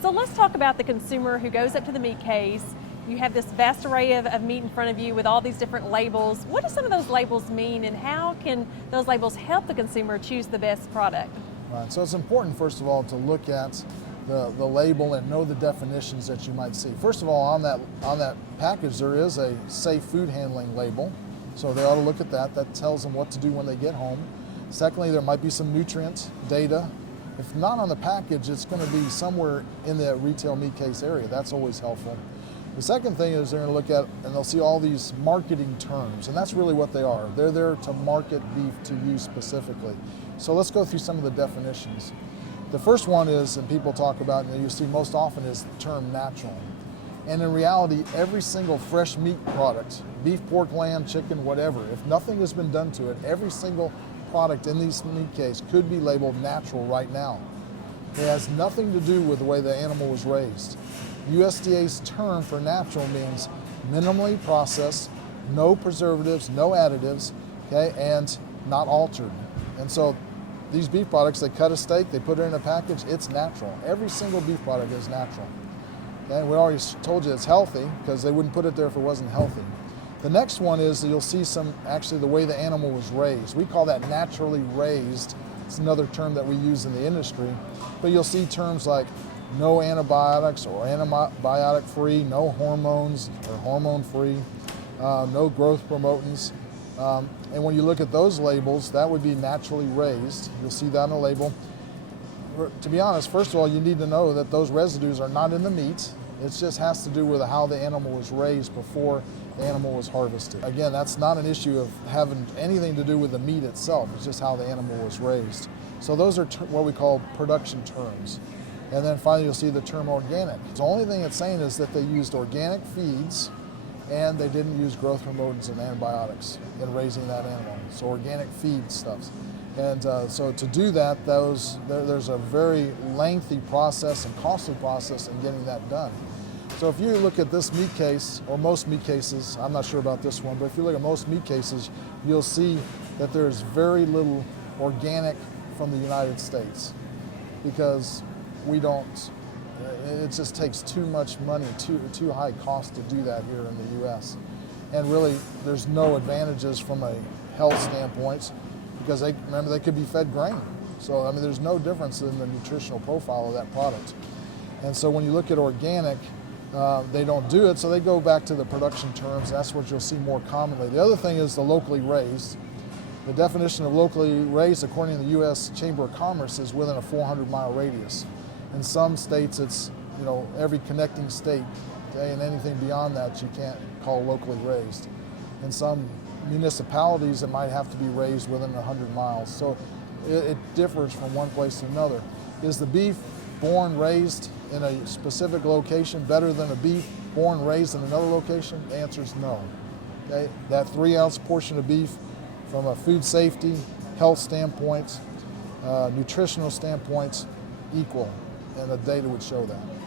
So let's talk about the consumer who goes up to the meat case. You have this vast array of meat in front of you with all these different labels. What do some of those labels mean, and how can those labels help the consumer choose the best product? Right, so it's important, first of all, to look at the label and know the definitions that you might see. First of all, on that package, there is a safe food handling label, so they ought to look at that. That tells them what to do when they get home. Secondly, there might be some nutrient data. If not on the package, it's going to be somewhere in the retail meat case area. That's always helpful. The second thing is they're going to look at, and they'll see all these marketing terms, and that's really what they are. They're there to market beef to you specifically. So let's go through some of the definitions. The first one is, and people talk about, and you see most often, is the term natural. And in reality, every single fresh meat product, beef, pork, lamb, chicken, whatever, if nothing has been done to it, every single product in these meat case could be labeled natural right now. It has nothing to do with the way the animal was raised. USDA's term for natural means minimally processed, no preservatives, no additives, okay, and not altered. And so these beef products, they cut a steak, they put it in a package, it's natural. Every single beef product is natural. Okay, we already told you it's healthy because they wouldn't put it there if it wasn't healthy. The next one is you'll see actually the way the animal was raised. We call that naturally raised. It's another term that we use in the industry. But you'll see terms like no antibiotics or antibiotic free, no hormones or hormone free, no growth promotants. And when you look at those labels, that would be naturally raised. You'll see that on the label. To be honest, first of all, you need to know that those residues are not in the meat. It just has to do with how the animal was raised before the animal was harvested. Again, that's not an issue of having anything to do with the meat itself. It's just how the animal was raised. So those are what we call production terms. And then finally, you'll see the term organic. The only thing it's saying is that they used organic feeds and they didn't use growth promotants and antibiotics in raising that animal. So organic feed stuffs. And so to do that, there's a very lengthy process and costly process in getting that done. So if you look at this meat case, or most meat cases, I'm not sure about this one, but if you look at most meat cases, you'll see that there's very little organic from the United States because we don't, it just takes too much money, too high cost to do that here in the US. And really, there's no advantages from a health standpoint because remember, they could be fed grain. So, I mean, there's no difference in the nutritional profile of that product. And so when you look at organic, they don't do it, so they go back to the production terms. That's what you'll see more commonly. The other thing is the locally raised. The definition of locally raised, according to the U.S. Chamber of Commerce, is within a 400-mile radius. In some states, it's every connecting state, okay, and anything beyond that you can't call locally raised. In some municipalities, it might have to be raised within 100 miles. So it differs from one place to another. Is the beef born, raised in a specific location better than a beef born, raised in another location? The answer is no. Okay? That 3-ounce portion of beef, from a food safety, health standpoint, nutritional standpoints, equal, and the data would show that.